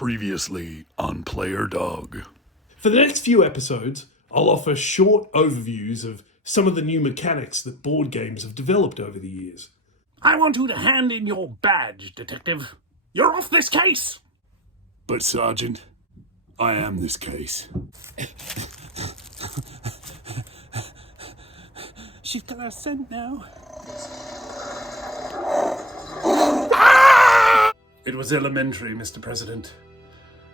Previously on Player Dog. For the next few episodes, I'll offer short overviews of some of the new mechanics that board games have developed over the years. I want you to hand in your badge, Detective. You're off this case! But Sergeant, I am this case. She's got our scent now. It was elementary, Mr. President.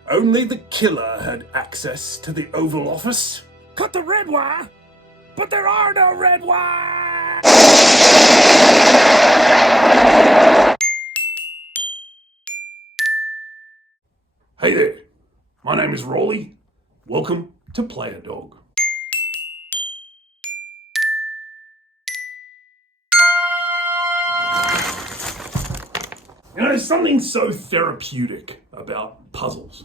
Only the killer had access to the Oval Office. Cut the red wire! But there are no red wires! Hey there, my name is Rawley. Welcome to Player Dog. You know, there's something so therapeutic about puzzles.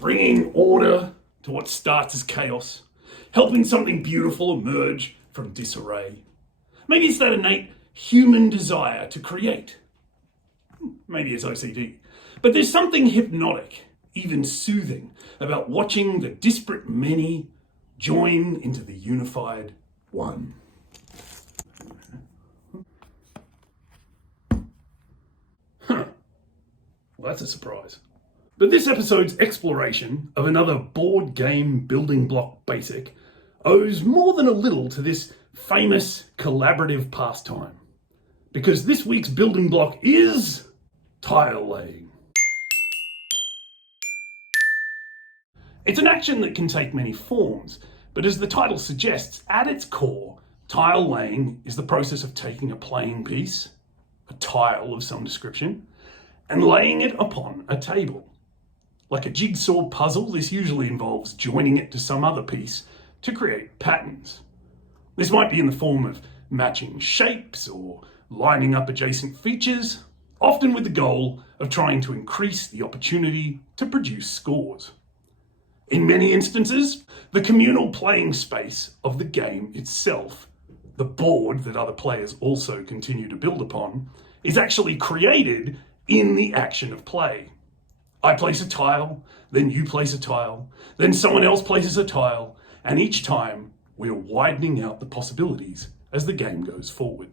Bringing order to what starts as chaos, helping something beautiful emerge from disarray. Maybe it's that innate human desire to create. Maybe it's OCD. But there's something hypnotic, even soothing, about watching the disparate many join into the unified one. Well, that's a surprise. But this episode's exploration of another board game building block basic owes more than a little to this famous collaborative pastime. Because this week's building block is tile laying. It's an action that can take many forms, but as the title suggests, at its core, tile laying is the process of taking a playing piece, a tile of some description, and laying it upon a table. Like a jigsaw puzzle, this usually involves joining it to some other piece to create patterns. This might be in the form of matching shapes or lining up adjacent features, often with the goal of trying to increase the opportunity to produce scores. In many instances, the communal playing space of the game itself, the board that other players also continue to build upon, is actually created in the action of play. I place a tile, then you place a tile, then someone else places a tile, and each time we're widening out the possibilities as the game goes forward.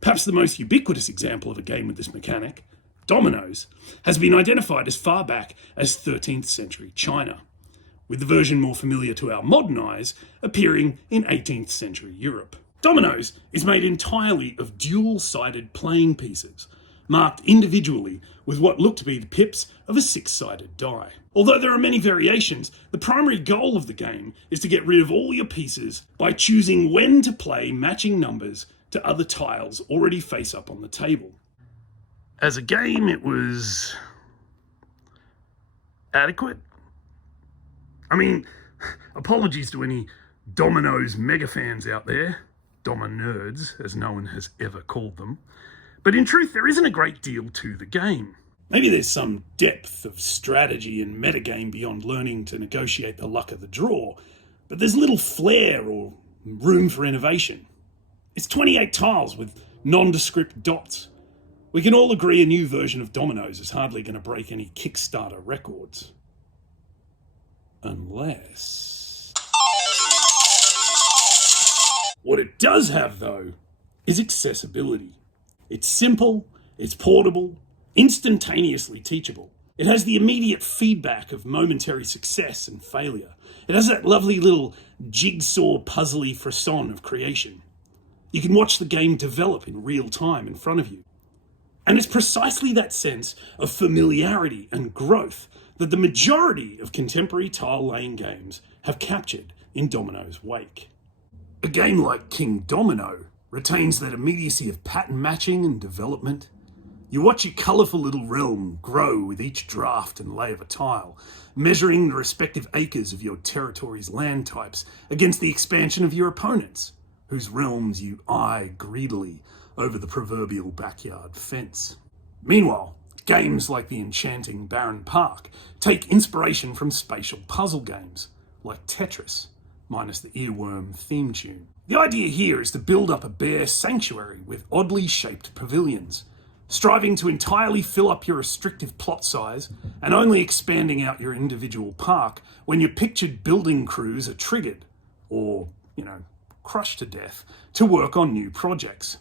Perhaps the most ubiquitous example of a game with this mechanic, dominoes, has been identified as far back as 13th century China, with the version more familiar to our modern eyes appearing in 18th century Europe. Dominoes is made entirely of dual-sided playing pieces, marked individually with what look to be the pips of a six-sided die. Although there are many variations, the primary goal of the game is to get rid of all your pieces by choosing when to play matching numbers to other tiles already face up on the table. As a game, it was adequate. I mean, apologies to any Dominoes mega fans out there, Domo-nerds, as no one has ever called them. But in truth, there isn't a great deal to the game. Maybe there's some depth of strategy and metagame beyond learning to negotiate the luck of the draw, but there's little flair or room for innovation. It's 28 tiles with nondescript dots. We can all agree a new version of Dominoes is hardly going to break any Kickstarter records. Unless... What it does have, though, is accessibility. It's simple, it's portable, instantaneously teachable. It has the immediate feedback of momentary success and failure. It has that lovely little jigsaw puzzly frisson of creation. You can watch the game develop in real time in front of you. And it's precisely that sense of familiarity and growth that the majority of contemporary tile-laying games have captured in Domino's wake. A game like King Domino retains that immediacy of pattern matching and development. You watch your colourful little realm grow with each draft and lay of a tile, measuring the respective acres of your territory's land types against the expansion of your opponents, whose realms you eye greedily over the proverbial backyard fence. Meanwhile, games like the enchanting Barren Park take inspiration from spatial puzzle games, like Tetris, minus the earworm theme tune. The idea here is to build up a bare sanctuary with oddly shaped pavilions, striving to entirely fill up your restrictive plot size and only expanding out your individual park when your pictured building crews are triggered or, crushed to death to work on new projects.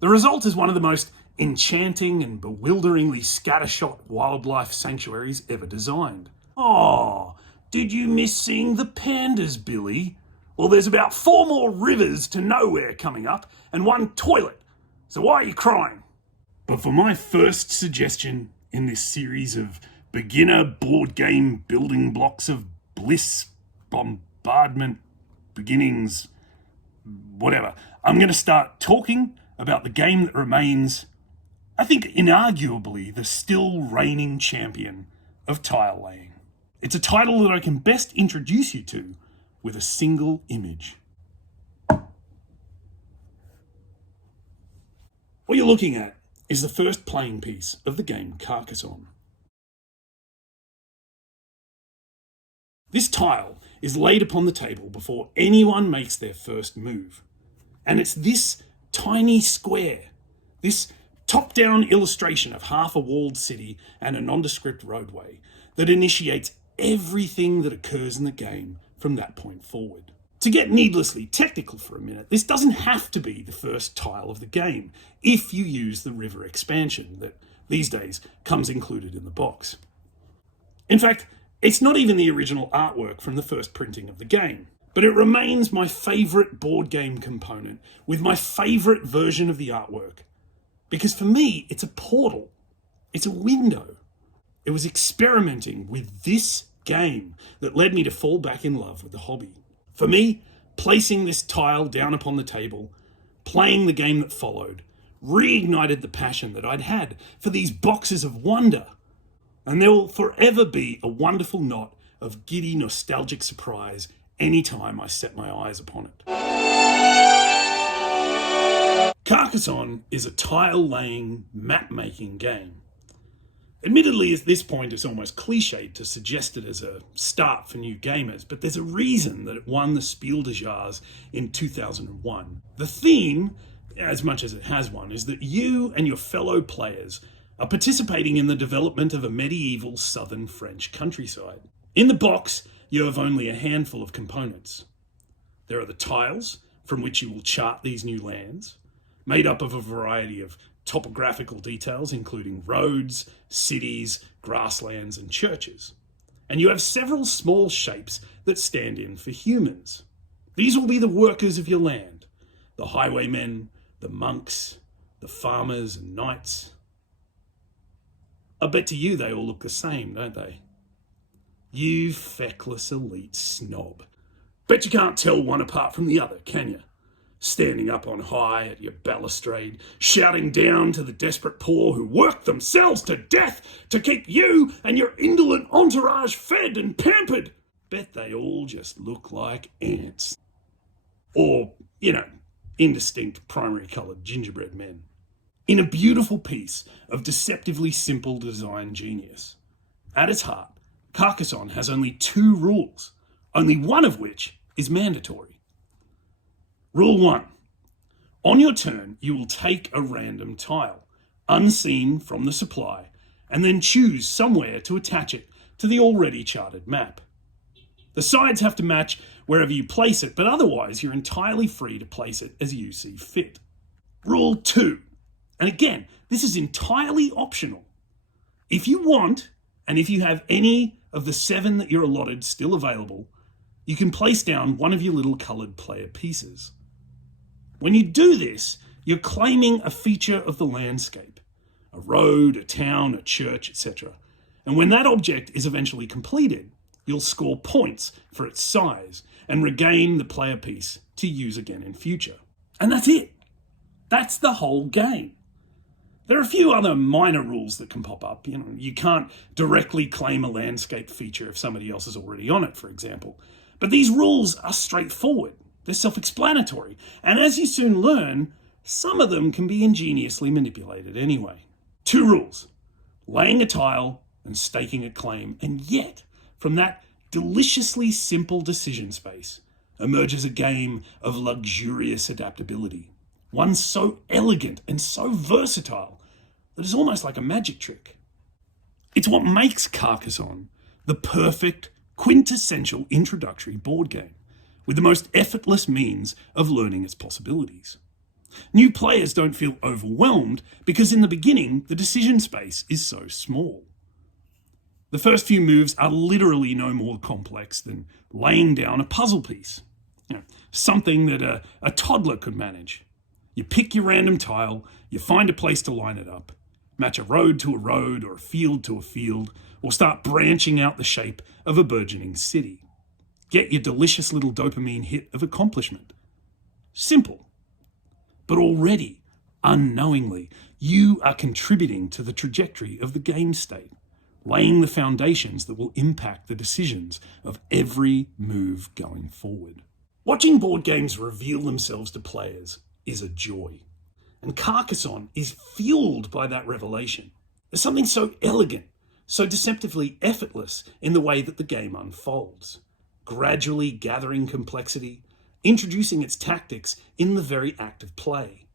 The result is one of the most enchanting and bewilderingly scattershot wildlife sanctuaries ever designed. Oh, did you miss seeing the pandas, Billy? Well, there's about 4 more rivers to nowhere coming up and 1 toilet. So why are you crying? But for my first suggestion in this series of beginner board game building blocks of bliss, bombardment, beginnings, whatever, I'm going to start talking about the game that remains, I think, inarguably the still reigning champion of tile laying. It's a title that I can best introduce you to with a single image. What you're looking at is the first playing piece of the game Carcassonne. This tile is laid upon the table before anyone makes their first move. And it's this tiny square, this top-down illustration of half a walled city and a nondescript roadway that initiates everything that occurs in the game from that point forward. To get needlessly technical for a minute, this doesn't have to be the first tile of the game if you use the river expansion that these days comes included in the box. In fact, it's not even the original artwork from the first printing of the game, but it remains my favourite board game component with my favourite version of the artwork. Because for me, it's a portal. It's a window. It was experimenting with this game that led me to fall back in love with the hobby. For me, placing this tile down upon the table, playing the game that followed, reignited the passion that I'd had for these boxes of wonder. And there will forever be a wonderful knot of giddy nostalgic surprise anytime I set my eyes upon it. Carcassonne is a tile-laying, map-making game. Admittedly, at this point, it's almost cliched to suggest it as a start for new gamers, but there's a reason that it won the Spiel des Jahres in 2001. The theme, as much as it has one, is that you and your fellow players are participating in the development of a medieval southern French countryside. In the box, you have only a handful of components. There are the tiles, from which you will chart these new lands, made up of a variety of topographical details, including roads, cities, grasslands, and churches. And you have several small shapes that stand in for humans. These will be the workers of your land, the highwaymen, the monks, the farmers and knights. I bet to you they all look the same, don't they? You feckless elite snob. Bet you can't tell one apart from the other, can you? Standing up on high at your balustrade, shouting down to the desperate poor who work themselves to death to keep you and your indolent entourage fed and pampered. Bet they all just look like ants. Or, indistinct primary-coloured gingerbread men. In a beautiful piece of deceptively simple design genius, at its heart, Carcassonne has only 2 rules, only one of which is mandatory. Rule 1. On your turn, you will take a random tile, unseen from the supply, and then choose somewhere to attach it to the already charted map. The sides have to match wherever you place it, but otherwise you're entirely free to place it as you see fit. Rule 2. And again, this is entirely optional. If you want, and if you have any of the 7 that you're allotted still available, you can place down one of your little coloured player pieces. When you do this, you're claiming a feature of the landscape, a road, a town, a church, etc. And when that object is eventually completed, you'll score points for its size and regain the player piece to use again in future. And that's it. That's the whole game. There are a few other minor rules that can pop up. You can't directly claim a landscape feature if somebody else is already on it, for example. But these rules are straightforward. They're self-explanatory. And as you soon learn, some of them can be ingeniously manipulated anyway. 2 rules: laying a tile and staking a claim. And yet, from that deliciously simple decision space emerges a game of luxurious adaptability. One so elegant and so versatile that is almost like a magic trick. It's what makes Carcassonne the perfect, quintessential introductory board game, with the most effortless means of learning its possibilities. New players don't feel overwhelmed because in the beginning, the decision space is so small. The first few moves are literally no more complex than laying down a puzzle piece, something that a toddler could manage. You pick your random tile, you find a place to line it up, match a road to a road or a field to a field, or start branching out the shape of a burgeoning city. Get your delicious little dopamine hit of accomplishment. Simple. But already, unknowingly, you are contributing to the trajectory of the game state, laying the foundations that will impact the decisions of every move going forward. Watching board games reveal themselves to players is a joy. And Carcassonne is fueled by that revelation. There's something so elegant, so deceptively effortless in the way that the game unfolds, gradually gathering complexity, introducing its tactics in the very act of play.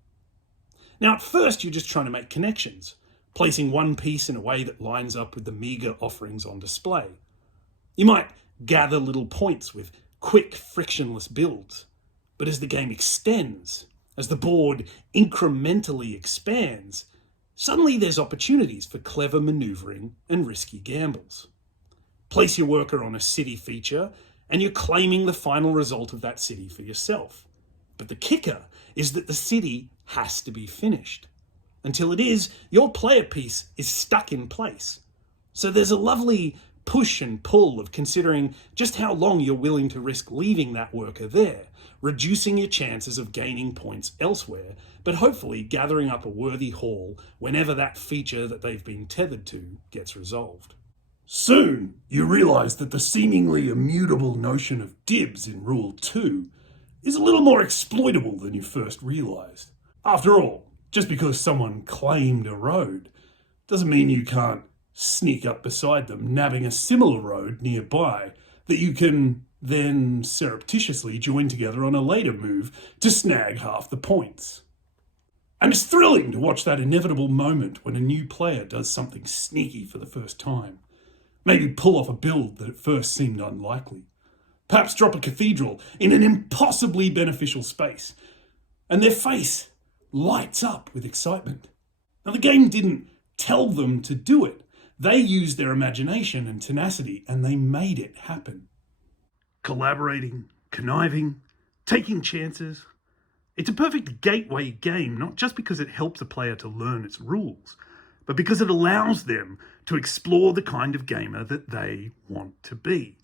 Now, at first, you're just trying to make connections, placing one piece in a way that lines up with the meagre offerings on display. You might gather little points with quick, frictionless builds, but as the game extends, as the board incrementally expands, suddenly there's opportunities for clever maneuvering and risky gambles. Place your worker on a city feature, and you're claiming the final result of that city for yourself. But the kicker is that the city has to be finished. Until it is, your player piece is stuck in place. So there's a lovely push and pull of considering just how long you're willing to risk leaving that worker there, reducing your chances of gaining points elsewhere, but hopefully gathering up a worthy haul whenever that feature that they've been tethered to gets resolved. Soon, you realise that the seemingly immutable notion of dibs in Rule 2 is a little more exploitable than you first realised. After all, just because someone claimed a road doesn't mean you can't sneak up beside them, nabbing a similar road nearby that you can then surreptitiously join together on a later move to snag half the points. And it's thrilling to watch that inevitable moment when a new player does something sneaky for the first time. Maybe pull off a build that at first seemed unlikely. Perhaps drop a cathedral in an impossibly beneficial space, and their face lights up with excitement. Now, the game didn't tell them to do it. They used their imagination and tenacity, and they made it happen. Collaborating, conniving, taking chances. It's a perfect gateway game, not just because it helps a player to learn its rules, but because it allows them to explore the kind of gamer that they want to be.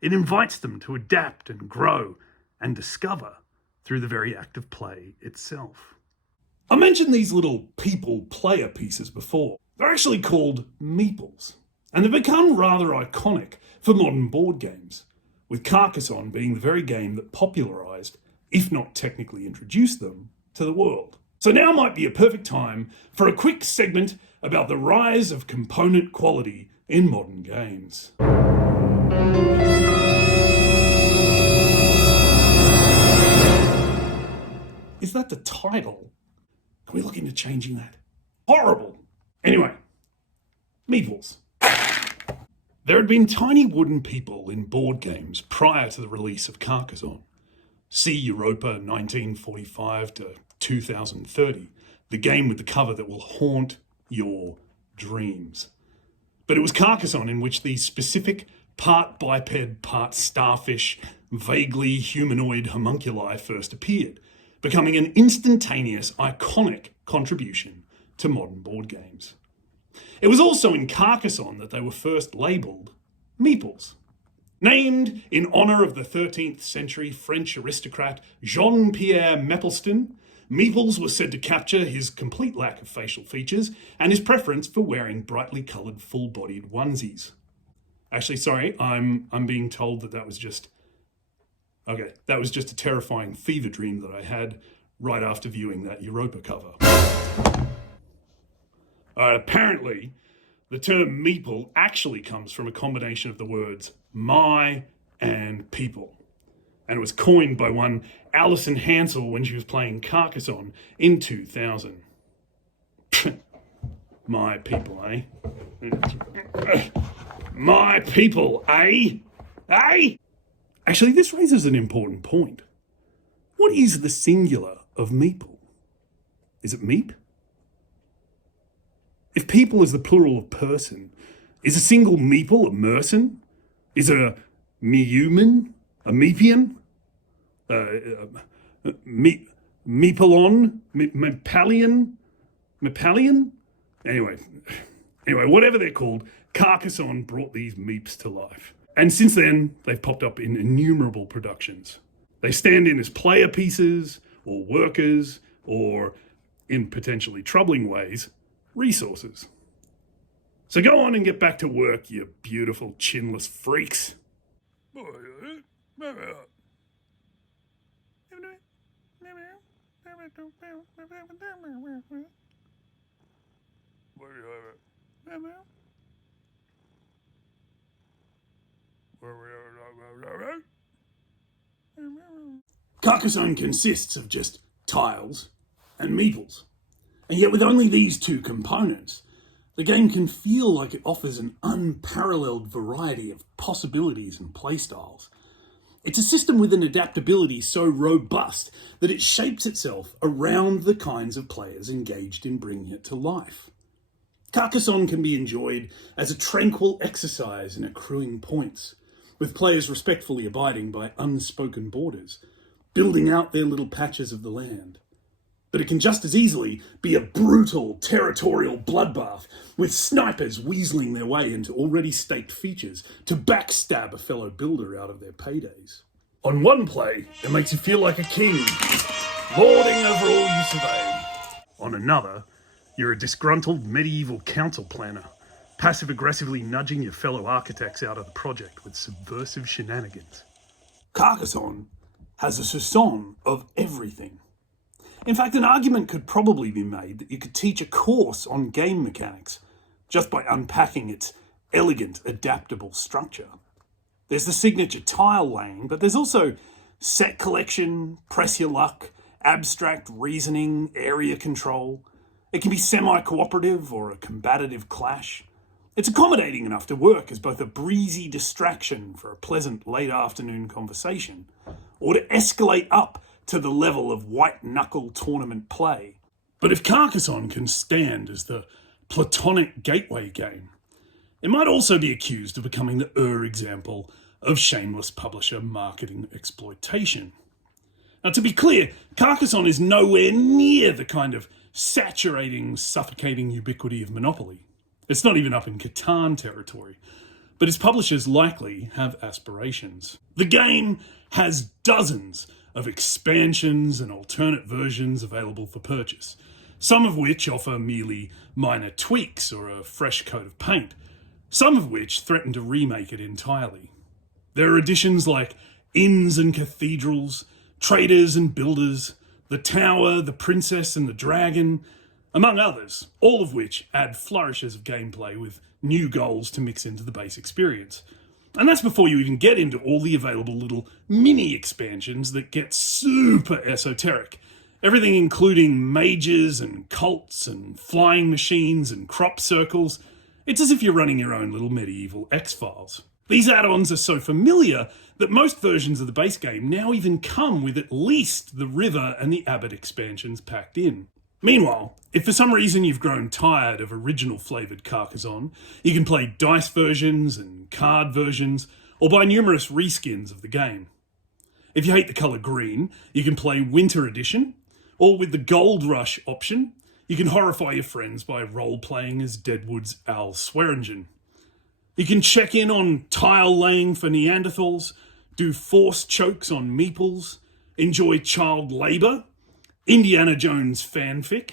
It invites them to adapt and grow and discover through the very act of play itself. I mentioned these little people player pieces before. They're actually called Meeples, and they've become rather iconic for modern board games, with Carcassonne being the very game that popularised, if not technically introduced them, to the world. So now might be a perfect time for a quick segment about the rise of component quality in modern games. Is that the title? Can we look into changing that? Horrible! Anyway, Meeples. There had been tiny wooden people in board games prior to the release of Carcassonne. See Europa 1945 to 2030, the game with the cover that will haunt your dreams. But it was Carcassonne in which these specific part biped, part starfish, vaguely humanoid homunculi first appeared, becoming an instantaneous, iconic contribution to modern board games. It was also in Carcassonne that they were first labelled Meeples. Named in honour of the 13th century French aristocrat Jean-Pierre Meeples, Meeples was said to capture his complete lack of facial features and his preference for wearing brightly coloured full-bodied onesies. Actually, sorry, I'm being told that was just a terrifying fever dream that I had right after viewing that Europa cover. Apparently, the term meeple actually comes from a combination of the words my and people, and it was coined by one Alison Hansel when she was playing Carcassonne in 2000. My people, eh? My people, eh? Eh? Actually, this raises an important point. What is the singular of meeple? Is it meep? If people is the plural of person, is a single meeple a merson? Is it a mehuman? A meepian? Meepalon? Mepalian? Anyway, whatever they're called, Carcassonne brought these meeps to life. And since then, they've popped up in innumerable productions. They stand in as player pieces, or workers, or, in potentially troubling ways, resources. So go on and get back to work, you beautiful chinless freaks. Carcassonne consists of just tiles and meeples. And yet with only these two components, the game can feel like it offers an unparalleled variety of possibilities and playstyles. It's a system with an adaptability so robust that it shapes itself around the kinds of players engaged in bringing it to life. Carcassonne can be enjoyed as a tranquil exercise in accruing points, with players respectfully abiding by unspoken borders, building out their little patches of the land. But it can just as easily be a brutal territorial bloodbath, with snipers weaseling their way into already staked features to backstab a fellow builder out of their paydays. On one play, it makes you feel like a king, lording over all you survey. On another, you're a disgruntled medieval council planner, passive-aggressively nudging your fellow architects out of the project with subversive shenanigans. Carcassonne has a soupçon of everything. In fact, an argument could probably be made that you could teach a course on game mechanics just by unpacking its elegant, adaptable structure. There's the signature tile laying, but there's also set collection, press your luck, abstract reasoning, area control. It can be semi-cooperative or a combative clash. It's accommodating enough to work as both a breezy distraction for a pleasant late afternoon conversation, or to escalate up to the level of white-knuckle tournament play. But if Carcassonne can stand as the platonic gateway game, it might also be accused of becoming the example of shameless publisher marketing exploitation. Now, to be clear, Carcassonne is nowhere near the kind of saturating, suffocating ubiquity of Monopoly. It's not even up in Catan territory, but its publishers likely have aspirations. The game has dozens of expansions and alternate versions available for purchase, some of which offer merely minor tweaks or a fresh coat of paint, some of which threaten to remake it entirely. There are editions like Inns and Cathedrals, Traders and Builders, The Tower, The Princess and the Dragon, among others, all of which add flourishes of gameplay with new goals to mix into the base experience. And that's before you even get into all the available little mini expansions that get super esoteric. Everything including mages and cults and flying machines and crop circles. It's as if you're running your own little medieval X-Files. These add-ons are so familiar that most versions of the base game now even come with at least the River and the Abbot expansions packed in. Meanwhile, if for some reason you've grown tired of original flavoured Carcassonne, you can play dice versions and card versions, or buy numerous reskins of the game. If you hate the colour green, you can play Winter Edition, or with the Gold Rush option, you can horrify your friends by role-playing as Deadwood's Al Swearingen. You can check in on tile laying for Neanderthals, do force chokes on meeples, enjoy child labour, Indiana Jones fanfic,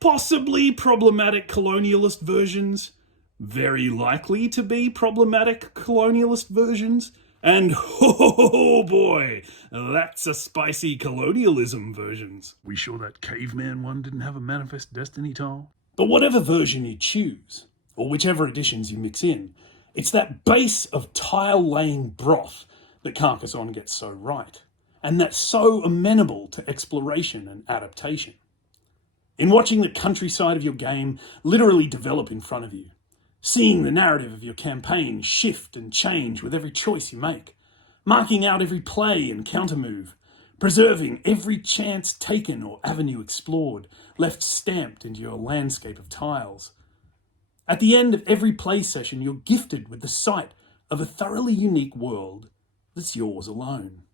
possibly problematic colonialist versions, very likely to be problematic colonialist versions, and oh boy, that's a spicy colonialism versions. We sure that caveman one didn't have a Manifest Destiny tile? But whatever version you choose, or whichever editions you mix in, it's that base of tile-laying broth that Carcassonne gets so right, and that's so amenable to exploration and adaptation. in watching the countryside of your game literally develop in front of you, seeing the narrative of your campaign shift and change with every choice you make, marking out every play and countermove, preserving every chance taken or avenue explored, left stamped into your landscape of tiles. At the end of every play session, you're gifted with the sight of a thoroughly unique world that's yours alone.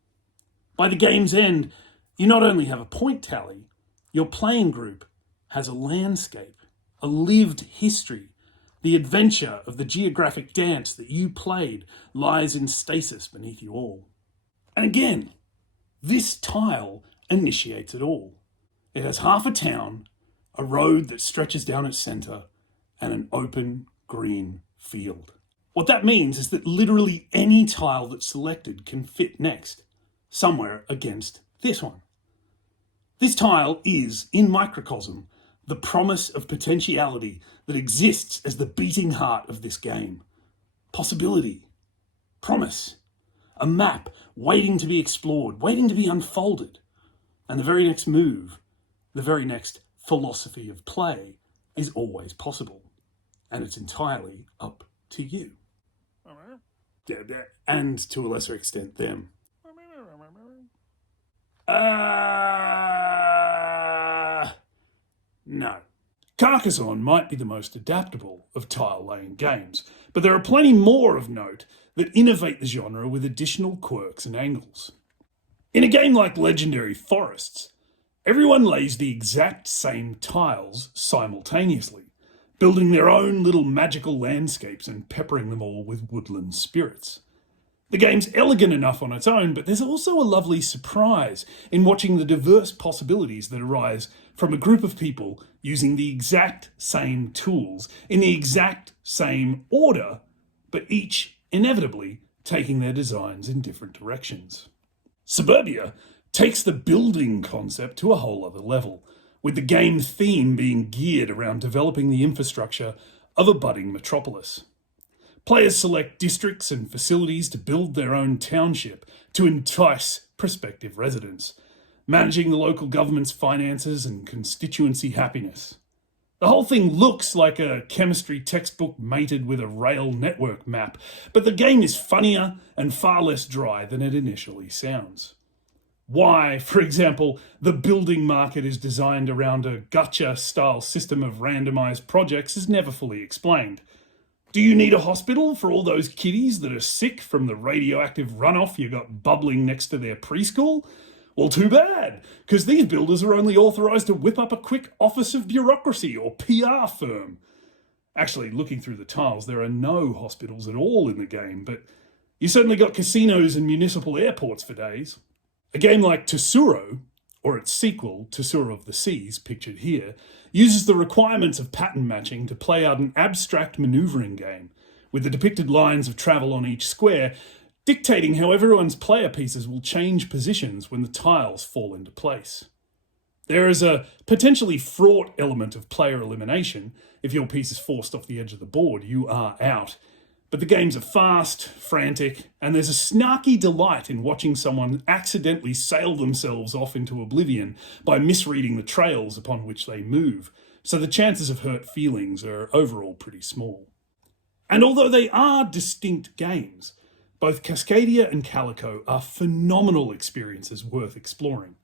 By the game's end, you not only have a point tally, your playing group has a landscape, a lived history. The adventure of the geographic dance that you played lies in stasis beneath you all. And again, this tile initiates it all. It has half a town, a road that stretches down its centre, and an open green field. What that means is that literally any tile that's selected can fit next, somewhere against this one. This tile is, in microcosm, the promise of potentiality that exists as the beating heart of this game. Possibility, promise, a map waiting to be explored, waiting to be unfolded. And the very next move, the very next philosophy of play is always possible. And it's entirely up to you. And to a lesser extent, them. No. Carcassonne might be the most adaptable of tile-laying games, but there are plenty more of note that innovate the genre with additional quirks and angles. In a game like Legendary Forests, everyone lays the exact same tiles simultaneously, building their own little magical landscapes and peppering them all with woodland spirits. The game's elegant enough on its own, but there's also a lovely surprise in watching the diverse possibilities that arise from a group of people using the exact same tools in the exact same order, but each inevitably taking their designs in different directions. Suburbia takes the building concept to a whole other level, with the game theme being geared around developing the infrastructure of a budding metropolis. Players select districts and facilities to build their own township to entice prospective residents, managing the local government's finances and constituency happiness. The whole thing looks like a chemistry textbook mated with a rail network map, but the game is funnier and far less dry than it initially sounds. Why, for example, the building market is designed around a gacha-style system of randomised projects is never fully explained. Do you need a hospital for all those kiddies that are sick from the radioactive runoff you got bubbling next to their preschool? Well, too bad, because these builders are only authorised to whip up a quick Office of Bureaucracy or PR firm. Actually, looking through the tiles, there are no hospitals at all in the game, but you certainly got casinos and municipal airports for days. A game like Tesoro, or its sequel, Tesoro of the Seas, pictured here, uses the requirements of pattern matching to play out an abstract manoeuvring game, with the depicted lines of travel on each square dictating how everyone's player pieces will change positions when the tiles fall into place. There is a potentially fraught element of player elimination. If your piece is forced off the edge of the board, you are out. But the games are fast, frantic, and there's a snarky delight in watching someone accidentally sail themselves off into oblivion by misreading the trails upon which they move, so the chances of hurt feelings are overall pretty small. And although they are distinct games, both Cascadia and Calico are phenomenal experiences worth exploring.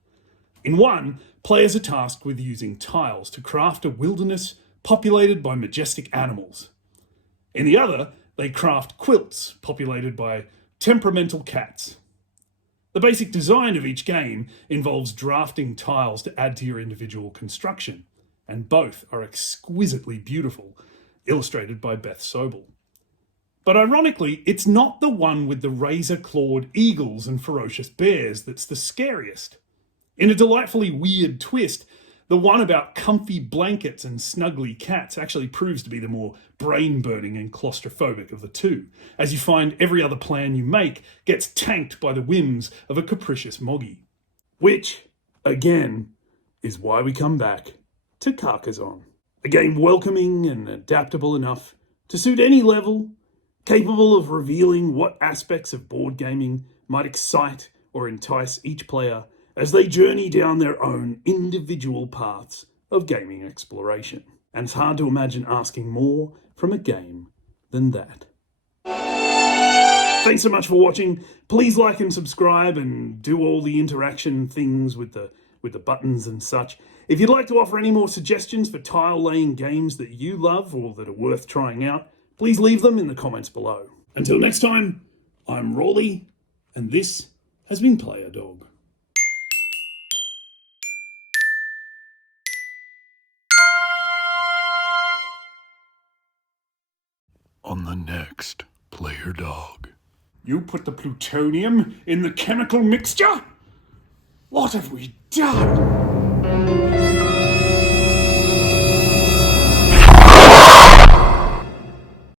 In one, players are tasked with using tiles to craft a wilderness populated by majestic animals. In the other, they craft quilts populated by temperamental cats. The basic design of each game involves drafting tiles to add to your individual construction, and both are exquisitely beautiful, illustrated by Beth Sobel. But ironically, it's not the one with the razor-clawed eagles and ferocious bears that's the scariest. In a delightfully weird twist, the one about comfy blankets and snuggly cats actually proves to be the more brain-burning and claustrophobic of the two, as you find every other plan you make gets tanked by the whims of a capricious moggy. Which, again, is why we come back to Carcassonne. A game welcoming and adaptable enough to suit any level, capable of revealing what aspects of board gaming might excite or entice each player as they journey down their own individual paths of gaming exploration. And it's hard to imagine asking more from a game than that. Thanks so much for watching. Please like and subscribe and do all the interaction things with the buttons and such. If you'd like to offer any more suggestions for tile laying games that you love or that are worth trying out, please leave them in the comments below. Until next time, I'm Rawley, and this has been Player Dog. On the next Player Dog. You put the plutonium in the chemical mixture? What have we done?